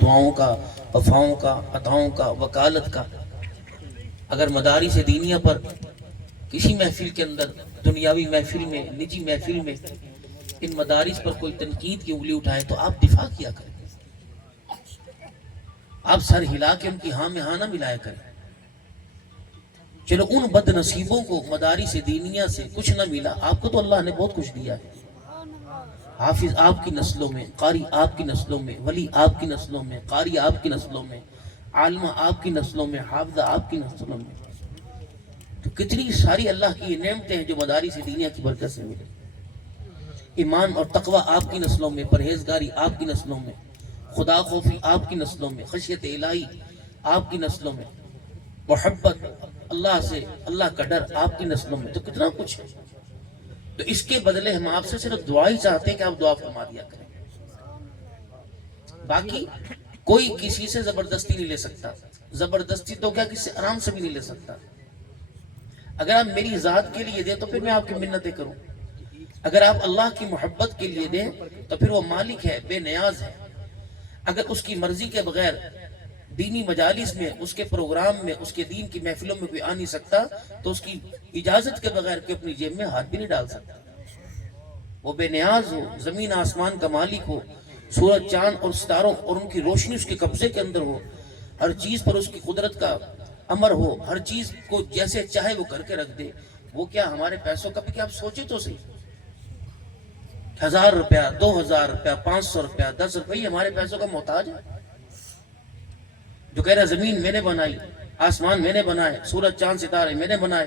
دعاؤں کا، وفاؤں کا، عطاؤں کا، وکالت کا، اگر مدارس دینیہ پر کسی محفل کے اندر، دنیاوی محفل میں، نجی محفل میں ان مدارس پر کوئی تنقید کی انگلی اٹھائے تو آپ دفاع کیا کریں، آپ سر ہلا کے ان کی ہاں میں ہاں نہ ملایا کریں۔ چلو ان بد نصیبوں کو مدارس دینیہ سے کچھ نہ ملا، آپ کو تو اللہ نے بہت کچھ دیا ہے، حافظ آپ کی نسلوں میں، قاری آپ کی نسلوں میں، ولی آپ کی نسلوں میں، قاری آپ کی نسلوں میں، عالمہ آپ کی نسلوں میں، حافظہ آپ کی نسلوں میں، تو کتنی ساری اللہ کی یہ نعمتیں ہیں جو مدارس دینیہ کی برکت سے ملے۔ ایمان اور تقوی آپ کی نسلوں میں، پرہیزگاری آپ کی نسلوں میں، خدا خوفی آپ کی نسلوں میں، خشیت الہی آپ کی نسلوں میں، محبت اللہ سے، اللہ کا ڈر آپ کی نسلوں میں، تو کتنا کچھ ہے۔ تو اس کے بدلے ہم آپ سے صرف دعا ہی چاہتے ہیں کہ آپ دعا فرما دیا کریں، باقی کوئی کسی سے زبردستی نہیں لے سکتا، زبردستی تو کیا کسی سے آرام سے بھی نہیں لے سکتا۔ اگر آپ میری ذات کے لیے دیں تو پھر میں آپ کی منتیں کروں، اگر آپ اللہ کی محبت کے لیے دیں تو پھر وہ مالک ہے، بے نیاز ہے۔ اگر اس کی مرضی کے بغیر دینی مجالس میں، اس کے پروگرام میں، اس کے دین کی محفلوں میں کوئی آ نہیں سکتا تو اس کی اجازت کے بغیر کہ اپنی جیب میں ہاتھ بھی نہیں ڈال سکتا۔ وہ بے نیاز ہو، زمین آسمان کا مالک ہو، سورج چاند اور ستاروں اور ان کی روشنی اس کے قبضے کے اندر ہو، ہر چیز پر اس کی قدرت کا امر ہو، ہر چیز کو جیسے چاہے وہ کر کے رکھ دے، وہ کیا ہمارے پیسوں کا بھی؟ کیا آپ سوچے تو صحیح، 1000 روپیہ، 2000 روپیہ، 500 روپیہ، 10 روپیہ ہمارے پیسوں کا محتاج ہے؟ جو کہہ رہا زمین میں نے بنائی، آسمان میں نے بنائے، سورج چاند ستارے میں نے بنائے،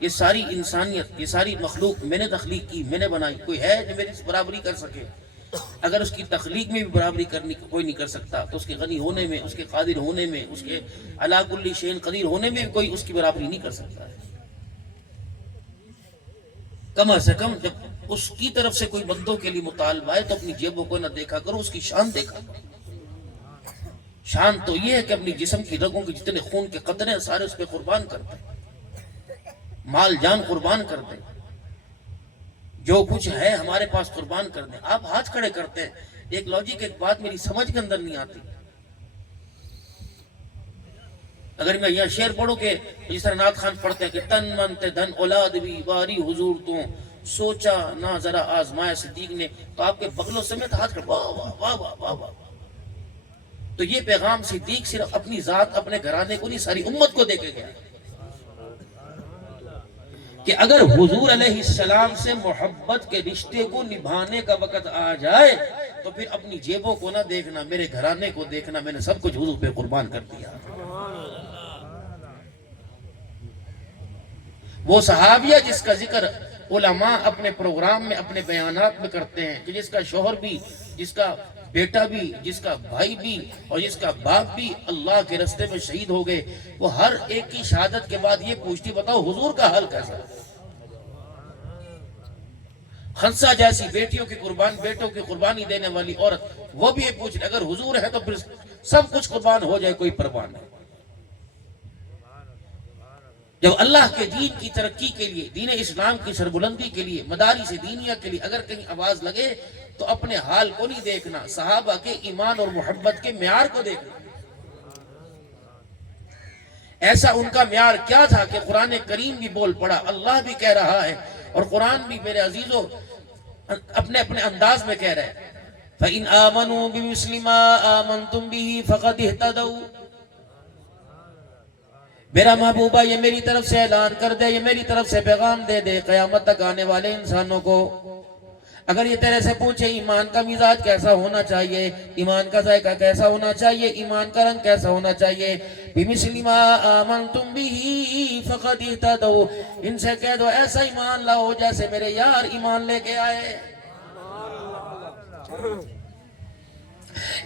یہ ساری انسانیت، یہ ساری مخلوق میں نے تخلیق کی، میں نے بنائی، کوئی ہے جو میری برابری کر سکے؟ اگر اس کی تخلیق میں بھی برابری کرنی کوئی نہیں کر سکتا تو اس کے غنی ہونے میں، اس کے قادر ہونے میں، اس کے علی کل شیء قدیر ہونے میں بھی کوئی اس کی برابری نہیں کر سکتا ہے۔ کم از کم جب اس کی طرف سے کوئی بندوں کے لیے مطالبہ ہے تو اپنی جیبوں کو نہ دیکھا کرو، اس کی شان دیکھا کرو۔ شان تو یہ ہے کہ اپنی جسم کی رگوں کے جتنے خون کے قطرے ہیں سارے اس پہ قربان کر دیں، مال جان قربان کر دیں، جو کچھ ہے ہمارے پاس قربان کر دیں۔ آپ ہاتھ کھڑے کرتے ہیں، ایک لاجک، ایک بات میری سمجھ کے اندر نہیں آتی۔ اگر میں یہاں شعر پڑھوں کہ جس طرح نعت خان پڑھتے ہیں کہ تن من تے دھن اولاد بھی باری حضور تو سوچا نہ ذرا آزمایا صدیق نے، تو آپ کے بغلوں سمیت ہاتھ کھڑے، واہ واہ واہ واہ واہ واہ۔ تو یہ پیغام صدیق صرف اپنی ذات، اپنے گھرانے کو نہیں، ساری امت کو دے کے گیا کہ اگر حضور علیہ السلام سے محبت کے رشتے کو نبھانے کا وقت آ جائے تو پھر اپنی جیبوں کو نہ دیکھنا، میرے گھرانے کو دیکھنا، میں نے سب کچھ حضور پہ قربان کر دیا۔ وہ صحابیہ جس کا ذکر علماء اپنے پروگرام میں، اپنے بیانات میں کرتے ہیں کہ جس کا شوہر بھی، جس کا بیٹا بھی، جس کا بھائی بھی اور جس کا باپ بھی اللہ کے راستے میں شہید ہو گئے، وہ ہر ایک کی شہادت کے بعد یہ پوچھتی بتاؤ حضور کا حال کیسا ہے؟ خنسا جیسی بیٹیوں کی قربان، بیٹوں کی قربانی دینے والی عورت وہ بھی یہ پوچھ رہی اگر حضور ہے تو پھر سب کچھ قربان ہو جائے، کوئی پرواہ نہیں۔ جب اللہ کے دین کی ترقی کے لیے، دین اسلام کی سربلندی کے لیے، مدارس دینیہ کے لیے اگر کہیں آواز لگے تو اپنے حال کو نہیں دیکھنا، صحابہ کے ایمان اور محبت کے معیار کو دیکھنا۔ ایسا ان کا معیار کیا تھا کہ قرآن کریم بھی بول پڑا، اللہ بھی کہہ رہا ہے اور قرآن بھی میرے عزیزوں اپنے اپنے انداز میں کہہ رہے ہیں فَإِنْ آمَنُوا بِمِثْلِ مَا آمَنْتُمْ بِهِ فَقَدْ اهْتَدَوْا۔ میرا محبوبہ یہ میری طرف سے اعلان کر دے، یہ میری طرف سے پیغام دے دے قیامت تک آنے والے انسانوں کو، اگر یہ تیرے سے پوچھے ایمان کا مزاج کیسا ہونا چاہیے، ایمان کا ذائقہ کیسا ہونا چاہیے، ایمان کا رنگ کیسا ہونا چاہیے، بِمِثْلِ مَا آمَنْتُمْ بِهِ فَقَدْ اهْتَدَوْا، ان سے کہہ دو ایسا ایمان لاؤ جیسے میرے یار ایمان لے کے آئے۔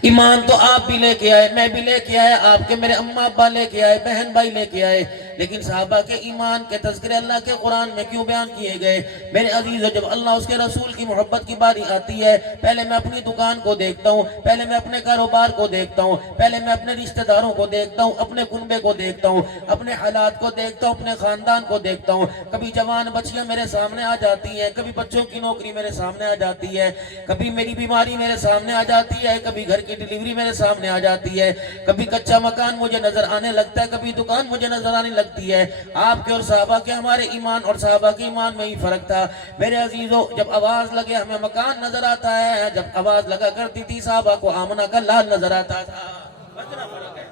ایمان تو آپ بھی لے کے آئے، میں بھی لے کے آئے، آپ کے میرے اماں ابا لے کے آئے، بہن بھائی لے کے آئے، لیکن صحابہ کے ایمان کے تذکرے اللہ کے قرآن میں کیوں بیان کیے گئے؟ میرے عزیزو، جب اللہ اس کے رسول کی محبت کی باری آتی ہے، پہلے میں اپنی دکان کو دیکھتا ہوں، پہلے میں اپنے کاروبار کو دیکھتا ہوں، پہلے میں اپنے رشتہ داروں کو دیکھتا ہوں، اپنے کنبے کو دیکھتا ہوں، اپنے حالات کو دیکھتا ہوں، اپنے خاندان کو دیکھتا ہوں۔ کبھی جوان بچیاں میرے سامنے آ جاتی ہیں، کبھی بچوں کی نوکری میرے سامنے آ جاتی ہے، کبھی میری بیماری میرے سامنے آ جاتی ہے، کبھی گھر کی ڈیلیوری میرے سامنے آ جاتی ہے، کبھی کچا مکان مجھے نظر آنے لگتا ہے، کبھی دکان مجھے نظر آنے لگتی ہے۔ آپ کے اور صحابہ کے، ہمارے ایمان اور صحابہ کے ایمان میں ہی فرق تھا۔ میرے عزیزو، جب آواز لگے ہمیں مکان نظر آتا ہے، جب آواز لگا کرتی تھی صحابہ کو آمنہ کا لال نظر آتا تھا۔ اتنا فرق ہے۔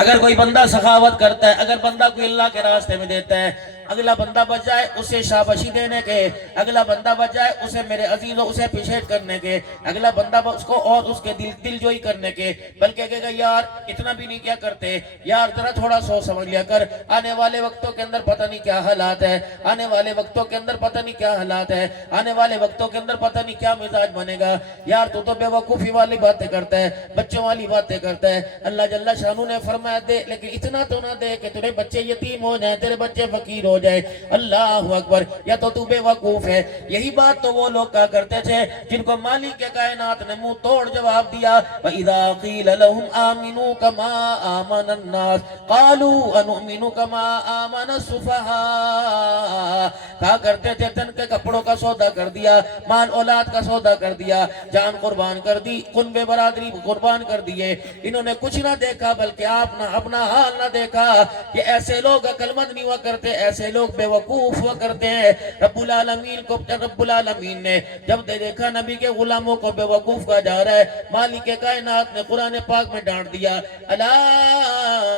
اگر کوئی بندہ سخاوت کرتا ہے، اگر بندہ کوئی اللہ کے راستے میں دیتا ہے، اگلا بندہ بچ جائے اسے شاباشی دینے کے، اگلا بندہ بچ جائے اسے میرے عزیزوں اسے اپریشیٹ کرنے کے، اگلا بندہ اس کو اور اس کے دل جوئی کرنے کے، بلکہ کہے گا یار اتنا بھی نہیں کیا کرتے، یار ذرا تھوڑا سوچ سمجھ لیا کر، آنے والے وقتوں کے اندر پتہ نہیں کیا حالات ہے، آنے والے وقتوں کے اندر پتہ نہیں کیا حالات ہے، آنے والے وقتوں کے اندر پتہ نہیں کیا مزاج بنے گا، یار تو بے وقوفی والی باتیں کرتا ہے، بچوں والی باتیں کرتا ہے۔ اللہ جل شانہ نے فرمایا دے، لیکن اتنا تو نہ دے کہ تیرے بچے یتیم ہو جائیں، تیرے بچے فقیر ہو جائے۔ اللہ اکبر، یا تو بے وقوف ہے۔ یہی بات تو وہ لوگ کہا کرتے تھے جن کو مالک کے کائنات نے منہ توڑ جواب دیا، وَإِذَا قِيلَ لَهُمْ آمِنُوا كَمَا آمَنَ النَّاسِ قَالُوا أَنُؤْمِنُ كَمَا آمَنَ السُّفَهَاءُ، کہا کرتے تھے تن کے کپڑوں کا سودا کر دیا، مال اولاد کا سودا کر دیا، جان قربان کر دی، کنبے برادری قربان کر دیے، انہوں نے کچھ نہ دیکھا بلکہ آپ اپنا حال نہ دیکھا کہ ایسے لوگ عقل مند نہیں ہوا کرتے، ایسے لوگ بے وقوف ہوا کرتے ہیں۔ رب العالمین نے جب دیکھا نبی کے غلاموں کو بے وقوف کہا جا رہا ہے، مالک کائنات نے قرآن پاک میں ڈانٹ دیا، الا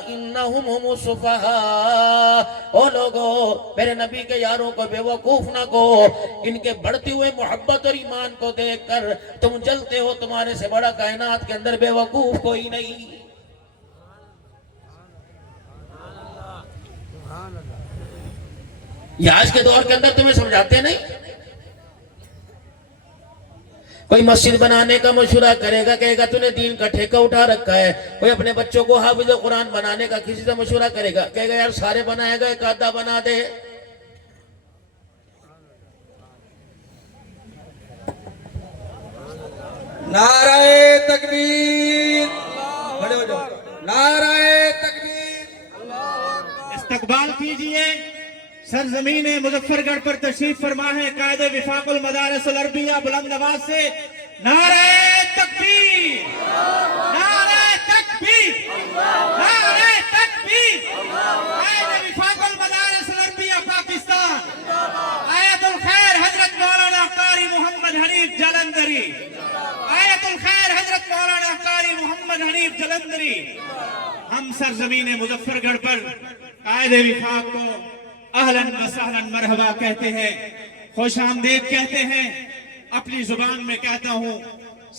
انہم ہم السفہاء، او لوگو میرے نبی کے یاروں کو بے وقوف نہ کہو، ان کے بڑھتی ہوئے محبت اور ایمان کو دیکھ کر تم جلتے ہو، تمہارے سے بڑا کائنات کے اندر بے وقوف کوئی نہیں۔ یہ آج کے دور کے اندر تمہیں سمجھاتے نہیں؟ کوئی مسجد بنانے کا مشورہ کرے گا، کہے گا تو نے دین کا ٹھیکہ اٹھا رکھا ہے۔ کوئی اپنے بچوں کو حافظ قرآن بنانے کا کسی سے مشورہ کرے گا، کہے گا یار سارے بنائے گا ایک آدھا بنا دے۔ نعرہ تکبیر، کھڑے ہو جاؤ، نعرہ تکبیر۔ استقبال کیجئے سرزمین مظفر گڑھ پر تشریف فرما ہے قائد وفاق المدارس العربیہ بلند آواز سے نعرہ تکبیر، نعرہ تکبیر، نعرہ تکبیر۔ قائد وفاق المدارس العربیہ پاکستان آیت الخیر حضرت مولانا قاری محمد حنیف جلندری، آیت الخیر حضرت مولانا قاری محمد حنیف جلندری۔ ہم سرزمین مظفر گڑھ پر قائد وفاق کو اہلاً و سہلاً مرحبا کہتے ہیں، خوش آمدید کہتے ہیں۔ اپنی زبان میں کہتا ہوں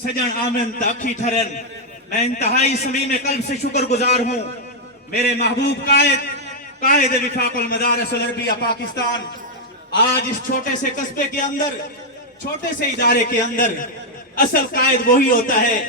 سجن آمن تاکھی ٹھرن، میں انتہائی صمیم قلب سے شکر گزار ہوں میرے محبوب قائد وفاق المدارس العربیہ پاکستان آج اس چھوٹے سے قصبے کے اندر، چھوٹے سے ادارے کے اندر اصل قائد وہی ہوتا ہے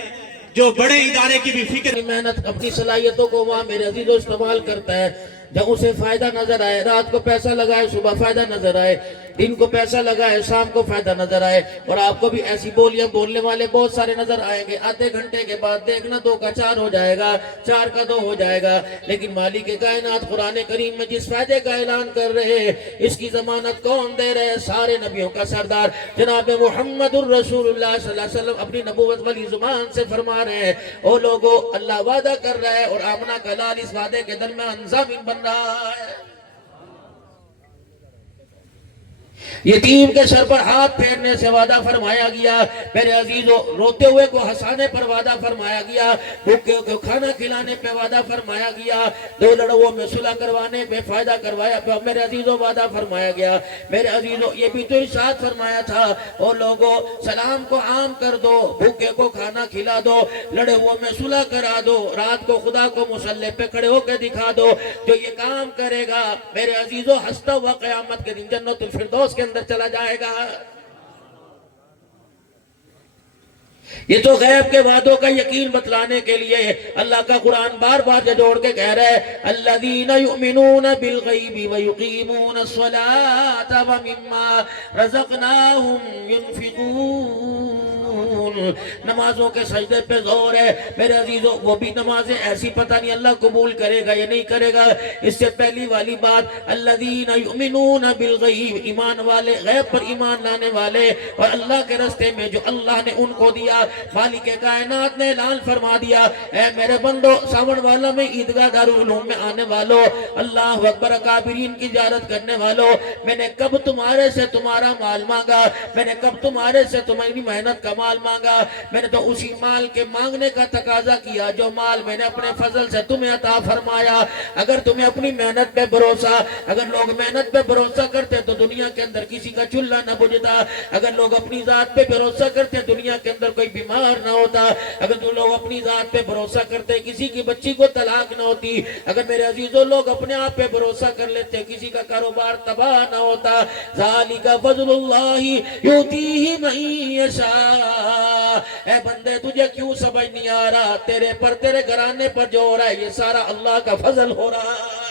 جو بڑے ادارے کی بھی فکر محنت اپنی صلاحیتوں کو وہاں میرے عزیزوں استعمال کرتا ہے، جب اسے فائدہ نظر آئے، رات کو پیسہ لگائے صبح فائدہ نظر آئے، دن کو پیسہ لگائے شام کو فائدہ نظر آئے، اور آپ کو بھی ایسی بولیاں بولنے والے بہت سارے نظر آئیں گے، آدھے گھنٹے کے بعد دیکھنا 2 کا 4 ہو جائے گا، 4 کا 2 ہو جائے گا، لیکن مالک کائنات قرآن کریم میں جس فائدے کا اعلان کر رہے ہیں اس کی ضمانت کون دے رہے ہیں؟ سارے نبیوں کا سردار جناب محمد الرسول اللہ صلی اللہ علیہ وسلم اپنی نبوت والی زبان سے فرما رہے ہیں، او لوگو اللہ وعدہ کر رہا ہے اور آمنہ کا لال اس وعدے کے درمیان ضامن بن رہا ہے۔ یتیم کے سر پر ہاتھ پھیرنے سے وعدہ فرمایا گیا، میرے عزیزو روتے ہوئے کو ہنسانے پر وعدہ فرمایا گیا، بھوکے کو کھانا کھلانے پہ وعدہ فرمایا گیا، 2 لڑووں میں صلح کروانے پہ فائدہ کروایا پہ میرے عزیزو وعدہ فرمایا گیا۔ میرے عزیزو یہ بھی تو ارشاد فرمایا تھا، او لوگو سلام کو عام کر دو، بھوکے کو کھانا کھلا دو، لڑے ہوئے میں صلح کرا دو، رات کو خدا کو مصلی پہ کھڑے ہو کے دکھا دو، جو یہ کام کرے گا میرے عزیزو ہنستا ہوا قیامت کے دن جنت الفردوس کے اندر چلا جائے گا۔ یہ تو غیب کے وعدوں کا یقین بتلانے کے لیے اللہ کا قرآن بار بار جوڑ کے کہہ رہا ہے الذین یؤمنون بالغیب ویقیمون الصلاة ومما رزقناہم ینفقون. نمازوں کے سجدے پہ زور ہے میرے عزیزوں. وہ بھی نمازیں ایسی پتہ نہیں اللہ قبول کرے گا یا نہیں کرے گا. اس سے پہلی والی بات الذین یؤمنون بالغیب, ایمان والے, غیب پر ایمان لانے والے, اور اللہ کے راستے میں جو اللہ نے ان کو دیا. مالک کائنات نے اعلان فرما دیا اے میرے بندو, ساون والا میں عیدگاہ دارالعلوم میں آنے والوں, اللہ اکبر, اکابرین کی زیارت کرنے والوں, میں نے کب تمہارے سے تمہارا مال مانگا, میں نے کب تمہارے سے تمہاری محنت کا مال مانگا. میں نے تو اسی مال کے مانگنے کا تقاضا کیا جو مال میں نے اپنے فضل سے تمہیں عطا فرمایا. اگر تمہیں اپنی محنت پہ بھروسہ, اگر لوگ محنت پہ بھروسہ کرتے تو دنیا کے اندر کسی کا چولہا نہ بجھتا. اگر لوگ اپنی ذات پہ بھروسہ کرتے دنیا کے اندر کوئی بیمار نہ ہوتا. اگر تو لوگ اپنی ذات پہ بھروسہ کرتے کسی کی بچی کو طلاق نہ ہوتی. اگر میرے عزیزوں لوگ اپنے آپ پہ بھروسہ کر لیتے کسی کا کاروبار تباہ نہ ہوتا. ذالک فضل اللہ یؤتیہ من یشاء. اے بندے تجھے کیوں سمجھ نہیں آ رہا, تیرے پر, تیرے گھرانے پر جو ہو رہا ہے یہ سارا اللہ کا فضل ہو رہا ہے.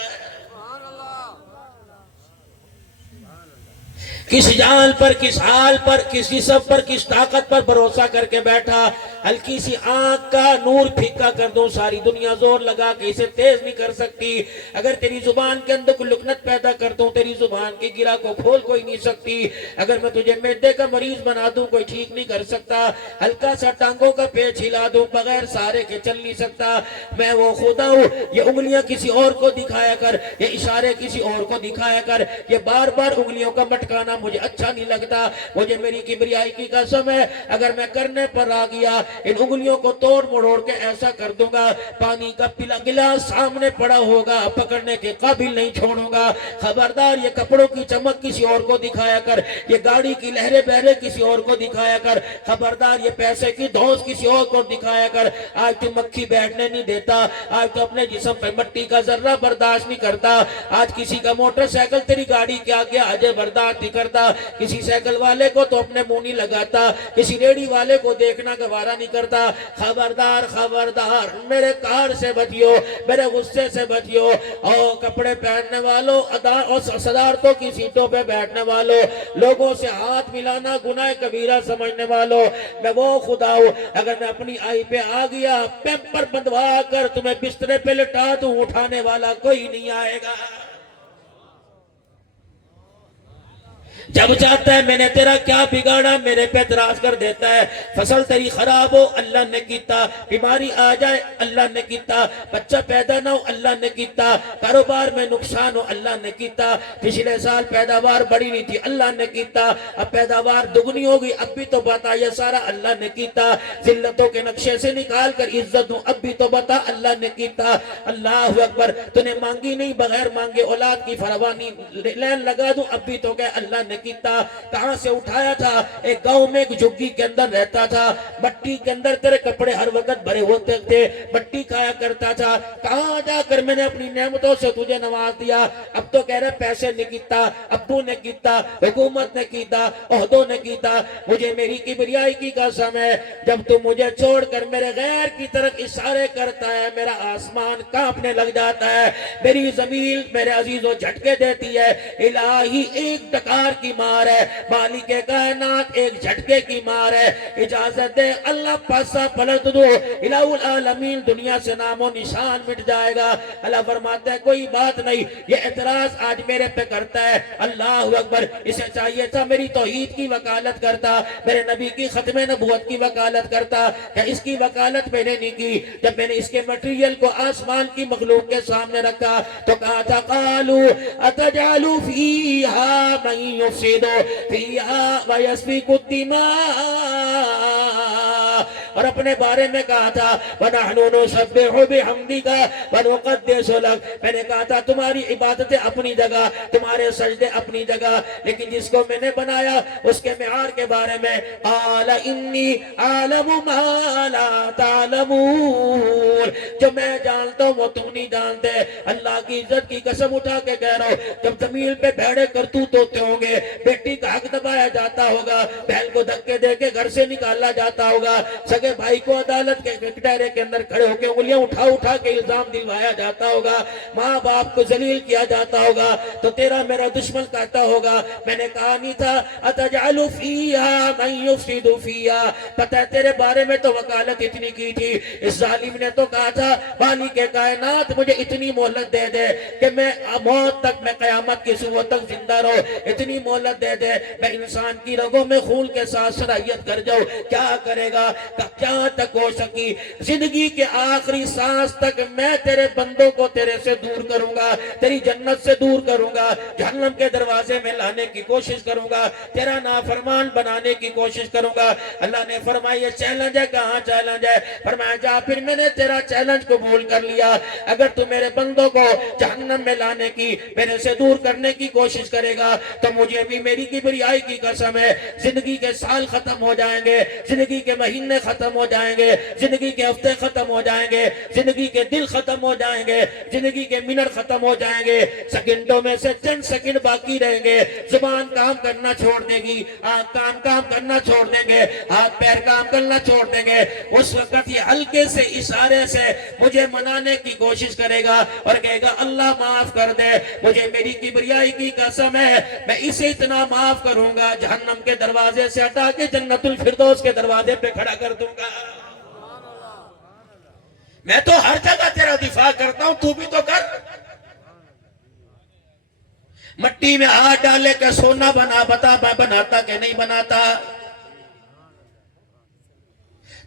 کس جان پر, کس حال پر, کس جسم پر, کس طاقت پر بھروسہ کر کے بیٹھا. ہلکی سی آنکھ کا نور پھیکا کر دو ساری دنیا زور لگا کے اسے تیز نہیں کر سکتی. اگر تیری زبان کے اندر کوئی لکنت پیدا کر دوں تیری زبان کی گرہ کو کھول کوئی نہیں سکتی. اگر میں تجھے معدے کا مریض بنا دوں کوئی ٹھیک نہیں کر سکتا. ہلکا سا ٹانگوں کا پیچ ہلا دوں بغیر سہارے کے چل نہیں سکتا. میں وہ خدا ہوں. یہ انگلیاں کسی اور کو دکھایا کر, یہ اشارے کسی اور کو دکھایا کر, یہ بار بار انگلیوں کا مٹکانا مجھے اچھا نہیں لگتا. مجھے میری کبریائی کی قسم ہے اگر میں کرنے پر آ گیا ان انگلیوں کو توڑ مڑوڑ کے ایسا کر دوں گا پانی کا پلا گلاس سامنے پڑا ہوگا پکڑنے کے قابل نہیں چھوڑوں گا. خبردار, یہ کپڑوں کی چمک کسی اور کو دکھایا کر, یہ گاڑی کی لہرے بہرے کسی اور کو دکھایا کر. خبردار, یہ پیسے کی دھوس کسی اور کو دکھایا کر. آج تو مکھی بیٹھنے نہیں دیتا, آج تو اپنے جسم پہ مٹی کا ذرہ برداشت نہیں کرتا. آج کسی کا موٹر سائیکل تیری گاڑی کے آگے آجے برداشت نہیں کرتا. کسی سائیکل والے کو تو اپنے منہ نہیں لگاتا, کسی ریڑھی والے کو دیکھنا گوارا نہیں کرتا. خبردار, خبردار, میرے کار سے بچیو, میرے غصے سے بچیو. اور کپڑے پہننے والوں اور صدارتوں کی سیٹوں پہ بیٹھنے والوں, لوگوں سے ہاتھ ملانا گناہ کبیرہ سمجھنے والوں, میں وہ خدا ہوں اگر میں اپنی آئی پہ آ گیا پیمپر بندھوا کر تمہیں بسترے پہ لٹا دوں اٹھانے والا کوئی نہیں آئے گا. جب چاہتا ہے میں نے تیرا کیا بگاڑا میرے پہ اعتراض کر دیتا ہے. فصل تیری خراب ہو اللہ نے کیتا, بیماری آ جائے اللہ نے کیتا, بچہ پیدا نہ ہو اللہ نے کیتا, کاروبار میں نقصان ہو اللہ نے کیتا. پچھلے سال پیداوار بڑی نہیں تھی اللہ نے کیتا, اب پیداوار دگنی ہوگی اب بھی تو بتا یہ سارا اللہ نے کیتا. ذلتوں کے نقشے سے نکال کر عزت دوں اب بھی تو بتا اللہ نے کیتا. اللہ اکبر, تو نے مانگی نہیں بغیر مانگے اولاد کی فراوانی لین لگا دوں اب بھی تو کہ اللہ نے کیتا. کہاں سے اٹھایا تھا, ایک گاؤں میں ایک جھگی کے اندر رہتا تھا, مٹی کے اندر تیرے کپڑے ہر وقت بھرے ہوتے تھے, مٹی کھایا کرتا تھا. کہاں جا کر میں نے اپنی نعمتوں سے تجھے نواز دیا. اب تو کہہ رہے پیسے نے کیتا, ابو نے کیتا, حکومت نے کیتا, عہدوں نے کیتا. مجھے میری کبریائی کی قسم ہے جب تو مجھے چھوڑ کر میرے غیر کی طرف اشارے کرتا ہے میرا آسمان کانپنے لگ جاتا ہے, میری زمین میرے عزیزوں جھٹکے دیتی ہے. الہی ایک ڈکار کی مار ہے, مالک کائنات ایک جھٹکے کی مار ہے. اجازت دے اللہ پاسا پلٹ دو, الہ العالمین دنیا سے نام و نشان مٹ جائے گا. اللہ فرماتا ہے کوئی بات نہیں, یہ اعتراض آج میرے پہ کرتا ہے. اللہ اکبر, اسے چاہیے تھا میری توحید کی وکالت کرتا, میرے نبی کی ختم نبوت کی وکالت کرتا, کہ اس کی وکالت میں نے نہیں کی. جب میں نے اس کے مٹیریل کو آسمان کی مخلوق کے سامنے رکھا تو کہا تھا قالوا اتجعل فیہا من یفسد فیہا ویسفک الدماء, اور اپنے بارے میں کہا تھا وَنَحْنُ نُسَبِّحُ بِحَمْدِكَ وَنُقَدِّسُ لَكَ. میں نے کہا تھا تمہاری عبادتیں اپنی جگہ, تمہارے سجدے اپنی جگہ, لیکن جس کو میں نے بنایا اس کے معیار کے بارے میں قَالَ إِنِّي أَعْلَمُ مَا لَا تَعْلَمُونَ, جو میں جانتا ہوں وہ تم نہیں جانتے. اللہ کی عزت کی قسم اٹھا کے کہہ رہا ہوں, جب زمین پہ بھیڑے کرتوت ہوتے ہوں گے, بیٹی کا حق دبایا جاتا ہوگا, بہن کو دھکے دے کے گھر سے نکالا جاتا ہوگا, سگے بھائی کو عدالت کے کٹہرے کے اندر کھڑے ہو کے انگلیاں اٹھا اٹھا کے الزام دلوایا جاتا ہوگا، ماں باپ کو ذلیل کیا جاتا ہوگا، تو تیرا میرا دشمن کہتا ہوگا میں نے کہا نہیں تھا اتجعل فیہا من یفسد فیہا، پتہ ہے تیرے بارے میں تو وکالت اتنی کی تھی، اس ظالم نے تو کہا تھا بانی کے کائنات مجھے اتنی مہلت دے دے کہ میں موت تک، میں قیامت کی صبح تک زندہ رہو، اتنی مہلت دے دے میں انسان کی رگوں میں خون کے ساتھ صلاحیت کر جاؤں، کیا کرے گا؟ کیا تک ہو سکی؟ زندگی کے آخری سانس تک میں تیرے بندوں کو تیرے سے دور کروں گا، تیری جنت سے دور کروں گا، جہنم کے دروازے میں لانے کی کوشش کروں گا، تیرا نافرمان بنانے کی کوشش کروں گا۔ اللہ نے فرمایا یہ چیلنج ہے، کہاں چیلنج ہے؟ فرمایا جا پھر میں نے تیرا چیلنج قبول کر لیا، اگر تو میرے بندوں کو جہنم میں لانے کی، میرے سے دور کرنے کی کوشش کرے گا تو مجھے بھی میری کبریائی کی قسم ہے، زندگی کے سال ختم ہو جائیں گے، زندگی کے مہینے ختم ہو جائیں گے، زندگی کے ہفتے ختم ہو جائیں گے، زندگی کے دل ختم ہو جائیں گے، زندگی کے منٹ ختم ہو جائیں گے، سیکنڈوں میں سے چند سیکنڈ باقی رہیں گے، زبان کام کرنا چھوڑ دے گی، آنکھ کام کرنا چھوڑ دیں گے، ہاتھ پیر کام کرنا چھوڑ دیں گے، اس وقت یہ ہلکے سے اشارے سے مجھے منانے کی کوشش کرے گا اور کہے گا اللہ معاف کر دے، مجھے میری کبریائی کی قسم ہے میں اسے اتنا معاف کروں گا جہنم کے دروازے سے ہٹا کے جنت الفردوس کے دروازے پہ کھڑا کر دوں گا۔ میں تو ہر جگہ تیرا دفاع کرتا ہوں، تو بھی تو کر۔ مٹی میں ہاتھ ڈالے کہ سونا بنا، بتا میں بناتا کہ نہیں بناتا؟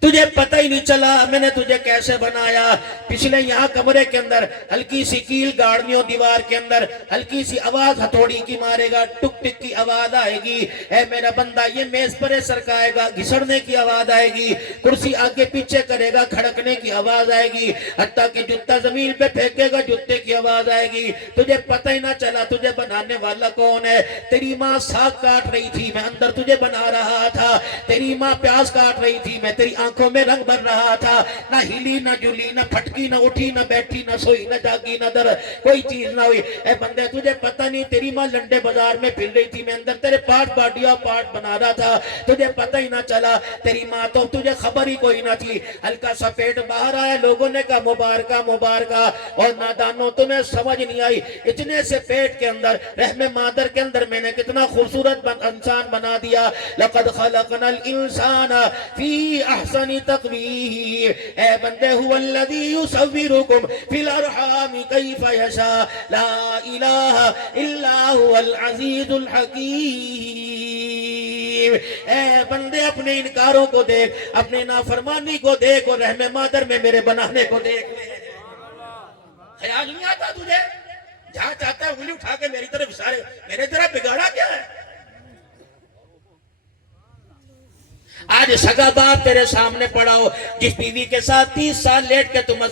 تجھے پتہ ہی نہیں چلا میں نے تجھے کیسے بنایا۔ پچھلے یہاں کمرے کے اندر ہلکی سی کیل گاڑنیوں دیوار کے اندر ہلکی سی آواز ہتھوڑی کی مارے گا، ٹک ٹک کی آواز آئے گی، اے میرا بندہ یہ میز پر سرکائے گا، گھسڑنے کی آواز آئے گی، کرسی آگے پیچھے کرے گا، کھڑکنے کی آواز آئے گی، حتیٰ کہ جوتا زمین پہ پھینکے گا، جوتے کی آواز آئے گی۔ تجھے پتہ ہی نہ چلا تجھے بنانے والا کون ہے۔ تیری ماں ساگ کاٹ رہی تھی، میں اندر تجھے بنا رہا تھا۔ تیری ماں پیاز کاٹ رہی تھی، میں تیری آنکھوں میں رنگ بھر رہا تھا۔ نہ ہلی نہ جلی، نہ پھٹکی، نہ اٹھی، نہ بیٹھی، نہ سوئی، نہ جاگی، نہ در، کوئی چیز نہ ہوئی۔ اے بندے تجھے پتہ نہیں تیری ماں لنڈے بازار میں پھر رہی تھی، میں اندر تیرے پارٹ باڈیا پارٹ بنا رہا تھا، تجھے پتہ ہی نہ چلا۔ تیری ماں تو تجھے خبر ہی کوئی نہ تھی۔ ہلکا سا پیٹ باہر آیا، لوگوں نے کہا مبارکہ مبارکہ، اور نادانوں تمہیں سمجھ نہیں آئی اتنے سے پیٹ کے اندر رحم مادر کے اندر میں نے کتنا خوبصورت انسان بنا دیا۔ لقد خلقنا الانسان فی احسن تقویم، اے بندے هو الذی یصورکم فی الارحام کیف یشاء، لا الہ الا هو العزیز الحکیم۔ اے بندے اپنے انکاروں کو دیکھ، اپنے نافرمانی کو دیکھ، اور رحم مادر میں میرے بنانے کو دیکھ۔ خیال نہیں آتا تجھے؟ جہاں چاہتا ہے انگلی اٹھا کے میری طرف اشارے، میرے طرف بگاڑا کیا ہے؟ آج سگا باپ تیرے سامنے پڑا ہو، جس بیوی کے ساتھ 30 سال لیٹ کے تم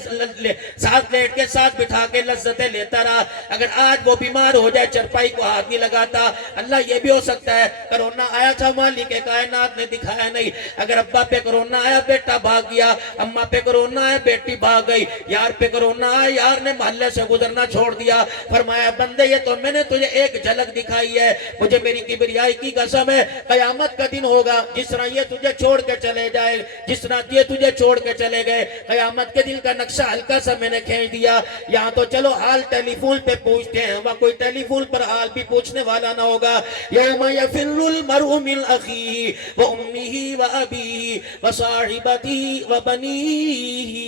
ساتھ لیٹ کے ساتھ بٹھا کے لذتیں لیتا رہا، اگر آج وہ بیمار ہو جائے چرپائی کو ہاتھ نہیں لگاتا۔ اللہ یہ بھی ہو سکتا ہے کرونا آیا تھا، مالک کائنات نے دکھایا نہیں، اگر ابا پہ کرونا آیا بیٹا بھاگ گیا، اماں پہ کرونا آیا بیٹی بھاگ گئی، یار پہ کرونا آیا یار نے محلے سے گزرنا چھوڑ دیا۔ فرمایا بندے یہ تو میں نے تجھے ایک جھلک دکھائی ہے، مجھے میری کبریائی کی قسم ہے قیامت کا دن ہوگا جس طرح یہ تجھے چھوڑ کے چلے جائے، جس طرح یہ تجھے چھوڑ کے چلے گئے، قیامت کے دن کا نقشہ ہلکا سا میں نے کھینچ دیا۔ یہاں تو چلو حال ٹیلی فون پہ پوچھتے ہیں، وہاں کوئی ٹیلی فون پر حال بھی پوچھنے والا نہ ہوگا۔ یوم یفر المرء من اخیہ وامہ وابیہ وصاحبتہ وبنیہ،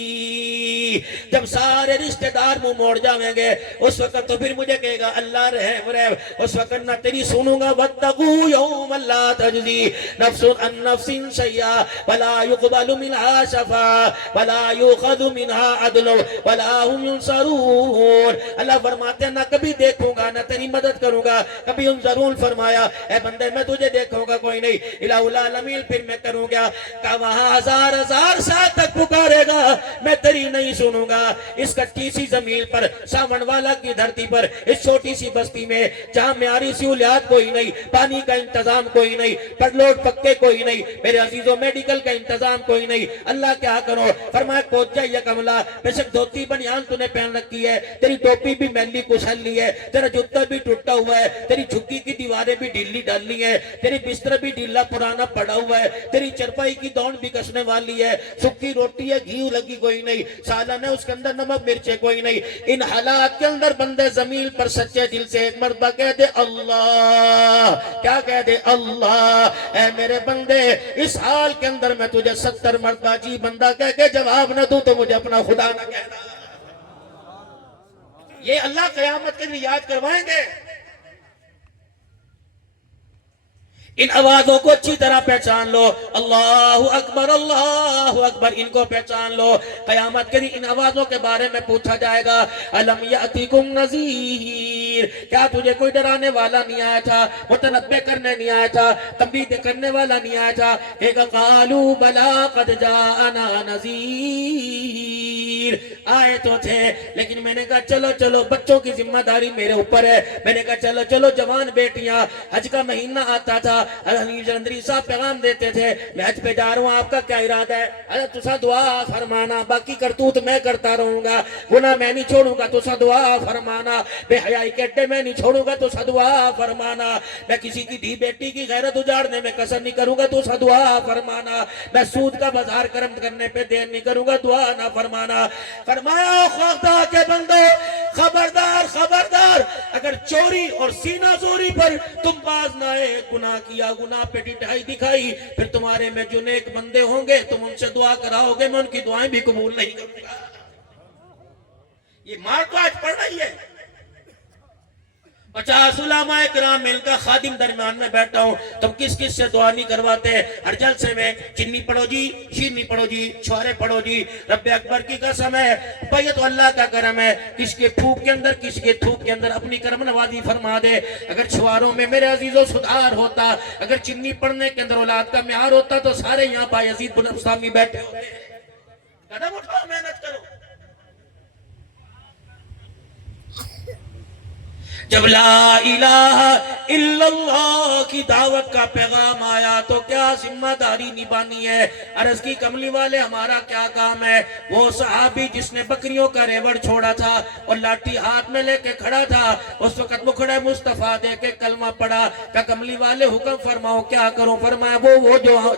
جب سارے رشتہ دار منہ موڑ جائیں گے اس وقت تو پھر مجھے کہے گا اللہ رحم رحم، اس وقت نہ تیری سنوں گا۔ واتقوا یوما لا تجزی نفس عن نفس شیئا ولا يقبل منها شفاعة ولا يؤخذ منها عدل ولا هم ينصرون۔ اللہ فرماتے ہیں نہ کبھی دیکھوں گا نہ تیری مدد کروں گا، کبھی انظرون فرمایا اے بندے میں تجھے دیکھوں گا کوئی نہیں، الہ العالمین پھر میں کروں گا کہ وہاں ہزار ہزار سال تک پکارے گا میں تیری نہیں سنوں گا. اس کچی سی زمین پر, ساون والا کی دھرتی پر, اس چھوٹی سی بستی میں جہاں معیاری سہولیات کوئی نہیں, پانی کا انتظام کوئی نہیں, پڑلوٹ پکے کوئی نہیں, میرے عزیزوں میڈیکل کا انتظام کوئی نہیں, اللہ کیا کرو. فرمایا کوچ جائیے کملا, بے شک دھوتی بنیان تو نے پہن رکھی ہے, تیری ٹوپی بھی میلی کسلی ہے, تیرا جوتا بھی ٹوٹا ہوا ہے, تیری جھکی کی دیواریں بھی ڈھیلی ڈالی ہیں, تیری بستر بھی ڈھیلا پرانا پڑا ہوا ہے, تیری چرپائی کی دون بھی کسنے والی ہے, سکی روٹی ہے گھی لگی کوئی نہیں, سالن ہے اس کے اندر نمک مرچے کوئی نہیں. ان حالات کے اندر بندے زمین پر سچے دل سے ایک مرتبہ کہہ دے اللہ, کیا کہہ دے اللہ. اے میرے بندے اس حال کے اندر میں تجھے 70 مرتبہ جی بندہ کہہ کے جواب نہ دوں تو مجھے اپنا خدا نہ کہنا. یہ اللہ قیامت کے لیے یاد کروائیں گے. ان آوازوں کو اچھی طرح پہچان لو, اللہ اکبر اللہ اکبر, ان کو پہچان لو. قیامت کے دن ان آوازوں کے بارے میں پوچھا جائے گا, الم یاتیکم نذیر, کیا تجھے کوئی ڈرانے والا نہیں آیا تھا, متنبہ کرنے نہیں آیا تھا, تنبیہ کرنے والا نہیں آیا تھا. ایک قالوا بلا قد جاءنا نذیر, آئے تو تھے لیکن میں نے کہا چلو چلو بچوں کی ذمہ داری میرے اوپر ہے. میں نے کہا چلو چلو جوان بیٹیاں, حج کا مہینہ آتا تھا, جلندری صاحب پیغام دیتے تھے میں حج پہ جا رہا ہوں, آپ کا کیا ارادہ ہے؟ حضرت تسا دعا فرمانا, باقی کرتوت میں کرتا رہوں گا, گناہ میں نہیں چھوڑوں گا, تسا دعا فرمانا, بے حیائی کے اڈے میں نہیں چھوڑوں گا, تسا دعا فرمانا, میں کسی کی دھی بیٹی کی غیرت اجاڑنے میں کسر نہیں کروں گا, تسا دعا فرمانا, میں سود کا بازار کرم کرنے پہ دیر نہیں کروں گا, دعا نہ فرمانا. فرمایا خدا کے بندو خبردار خبردار, اگر چوری اور سینہ زوری پر تم باز نہ آئے, گناہ کیا, گناہ پہ ڈٹائی دکھائی, پھر تمہارے میں جو نیک بندے ہوں گے تم ان سے دعا کراؤ گے, میں ان کی دعائیں بھی قبول نہیں کروں گا. یہ مار تو آج پڑ رہی ہے. 50 علماء کرام مل کا خادم درمیان میں بیٹھا ہوں, تم کس کس سے دعا نہیں کرواتے؟ ہر جلسے میں چنی پڑھو جی, شیرنی پڑھو جی, چھوارے پڑھو جی, رب اکبر کی قسم ہے بھائی تو اللہ کا کرم ہے, کس کے پھوک کے اندر کس کے تھوک کے اندر اپنی کرم نوازی فرما دے. اگر چھواروں میں میرے عزیزوں سدھار ہوتا, اگر چنی پڑھنے کے اندر اولاد کا معیار ہوتا تو سارے یہاں بایزید بن بستامی بیٹھے ہوتے. قدم اٹھاؤ, محنت کرو. جب لا الہ الا اللہ کی دعوت کا پیغام آیا تو کیا ذمہ داری نبھانی ہے. عرض کی کملی والے ہمارا کیا کام ہے؟ وہ صحابی جس نے بکریوں کا ریوڑ چھوڑا تھا اور لاٹھی ہاتھ میں لے کے کھڑا تھا, اس وقت مکھڑے مصطفیٰ دے کے کلمہ پڑھا, کہ کملی والے حکم فرماؤ کیا کروں؟ فرمایا وہ جہاں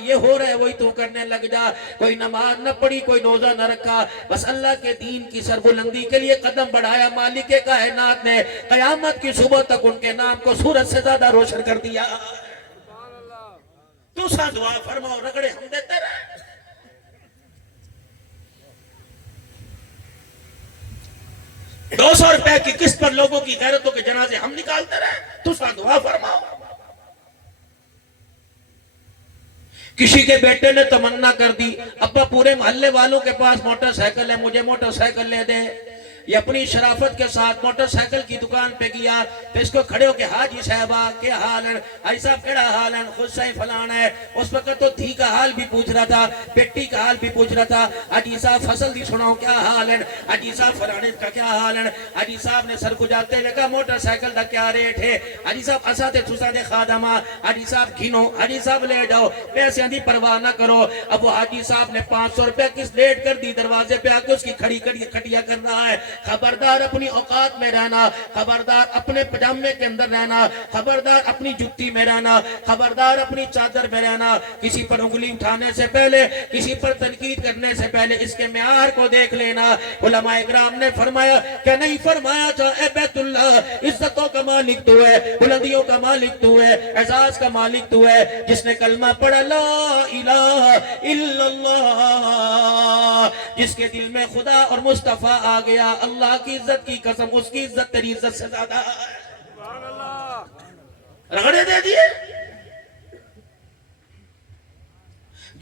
یہ ہو رہا ہے وہی تو کرنے لگ جا. کوئی نماز نہ پڑھی, کوئی روزہ نہ رکھا, بس اللہ کے دین کی سربلندی کے لیے قدم بڑھایا. مالک کے کائنات نے قیامت کی صبح تک ان کے نام کو سورج سے زیادہ روشن کر دیا. تو سا دعا فرماؤ, رگڑے ہم دیتے رہے. ₹200 کی قسط پر لوگوں کی غیرتوں کے جنازے ہم نکالتے رہے. تو سا دعا فرماؤ. کسی کے بیٹے نے تمنا کر دی, ابا پورے محلے والوں کے پاس موٹر سائیکل ہے, مجھے موٹر سائیکل لے دے. یہ اپنی شرافت کے ساتھ موٹر سائیکل کی دکان پہ گیا, تو اس کو کھڑے ہو کے حاجی صاحبہ کیا حال ہے, حاجی صاحب کیڑا حال ہے, خود سے فلان ہے. اس وقت تو دھی کا حال بھی پوچھ رہا تھا, بیٹی کا حال بھی پوچھ رہا تھا. حاجی صاحب فصل دی سناؤ کیا حال ہے, حاجی صاحب فلانے کا کیا حال ہے. حاجی صاحب نے سر کو جاتے لگا موٹر سائیکل کا کیا ریٹ ہے. حاجی صاحب اساتے تساتے خادمہ, حاجی صاحب گھنو, حاجی صاحب لے جاؤ, پیسے دی پرواہ نہ کرو. اب وہ حاجی صاحب نے ₹500 کس لیٹ کر دی, دروازے پہ آ کے اس کی کھڑی کھٹیا کر رہا ہے. خبردار اپنی اوقات میں رہنا, خبردار اپنے پجامے کے اندر رہنا, خبردار اپنی جتی میں رہنا, خبردار اپنی چادر میں رہنا. کسی پر انگلی اٹھانے سے پہلے, کسی پر تنقید کرنے سے پہلے اس کے معیار کو دیکھ لینا. علماء اکرام نے فرمایا کہ نہیں فرمایا تھا اے بیت اللہ, عزتوں کا مالک تو ہے, بلندیوں کا مالک تو ہے, اعزاز کا مالک تو ہے, جس نے کلمہ پڑھا لا الہ الا اللہ, جس کے دل میں خدا اور مصطفیٰ آ گیا. اللہ کی عزت کی قسم, اس کی عزت تیری عزت سے زیادہ ہے. رگڑے دے دیے.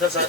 10,000।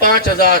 5000,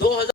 2000